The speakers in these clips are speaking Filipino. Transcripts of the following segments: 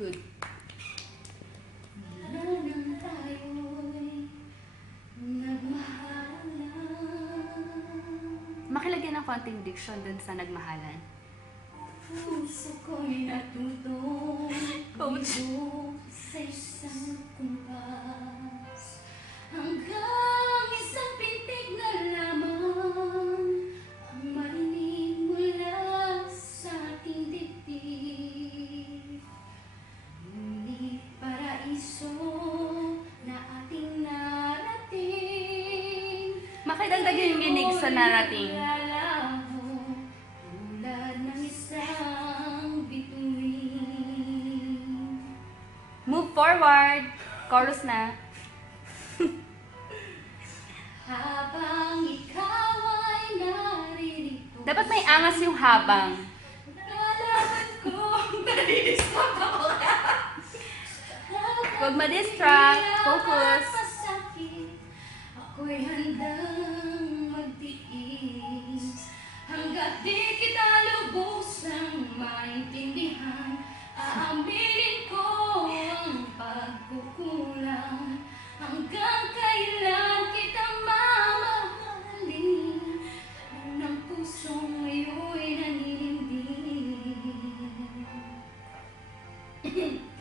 Good. Makilagyan ng konting diction dun sa nagmahalan. Puso ko'y natutong Coach. sa isang kumpas hanggang isang pintig na lamang ang marinig mula sa ating dibdib. Ngunit paraiso na ating narating, Makidagdag yung ginig sa narating. tulad ng isang bituin. Move forward. Chorus na. Habang ikaw ay naririto, Dapat may angas yung habang. nalaman kong nadidistract ako. Huwag ma-distract. Focus. Pasakit, ako'y handang magtiis hanggat di kita lubusang maintindihan. Aaminin ko ang pagkukulang hanggang kailan kita mamahalin ng pusong ngayo'y naninindig.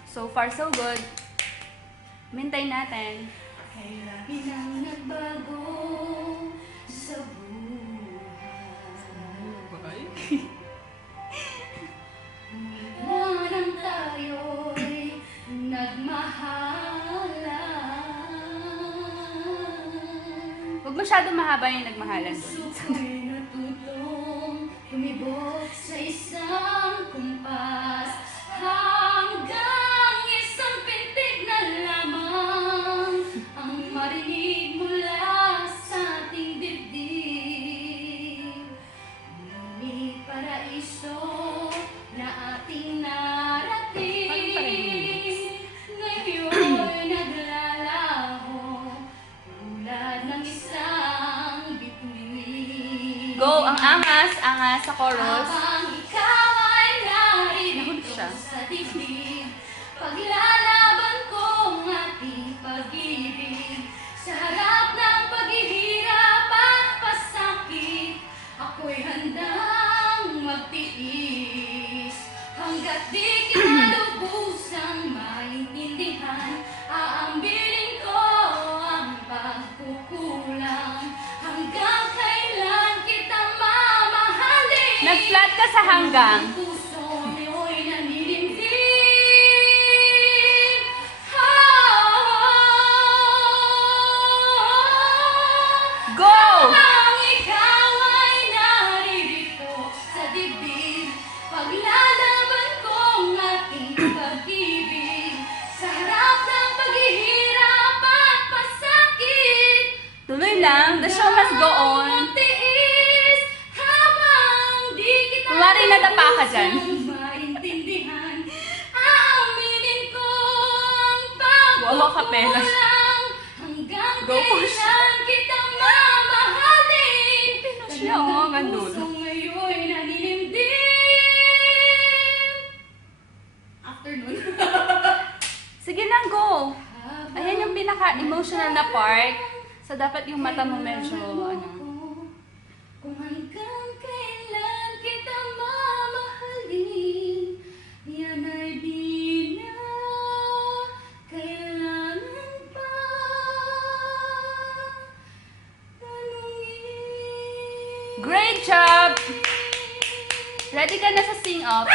So far, so good. Mintay natin. Kailan ang nagbago sa buhay? Mula nang tayo'y nagmahalan, Huwag masyado mahaba yung nagmahalan doon. puso ko'y natutong tumibok sa isang kumpas hanggang isang pintig na lamang ang marinig mula sa ating dibdib. Ngunit paraiso na ating narating, ngayon naglalaho tulad ng isang bituin. Go! Ang angas! Angas sa chorus. Habang ikaw ay Nahulog naririto siya. sa dibdib, paglalaban ko ang ating pag-ibig. Sa harap ng paghihirap at pasakit, ako'y handang magtiis hanggat di kita lubusang maintindihan. Aambilin ko ang pagkukulang hanggang kailan kita mamahalin. Nag-flat ka sa hanggang. Ang puso niyo'y naninindig. Go! Habang ikaw ay naririto sa dibdib, paglalaban ko ang ating pag-ibig. Sa harap ng paghihirap at pasakit, Tuloy lang. The show must go on. magtiis habang di kita Kunwari nadapa ka dyan. lubusang maintindihan. Aaminin ko ang Wawa ka, Pela. pagkukulang hanggang Go, push. kailan kita mamahalin. siya, oh, hanggang dulo. Pusong ngayo'y naninindig. After nun. Sige lang, go. Ayan yung pinaka-emotional na part. So, dapat yung mata mo medyo, Kung hanggang kailan kita mamahalin, yan ay di na kailangan pa tanungin. Great job! Ready ka na sa sing-off?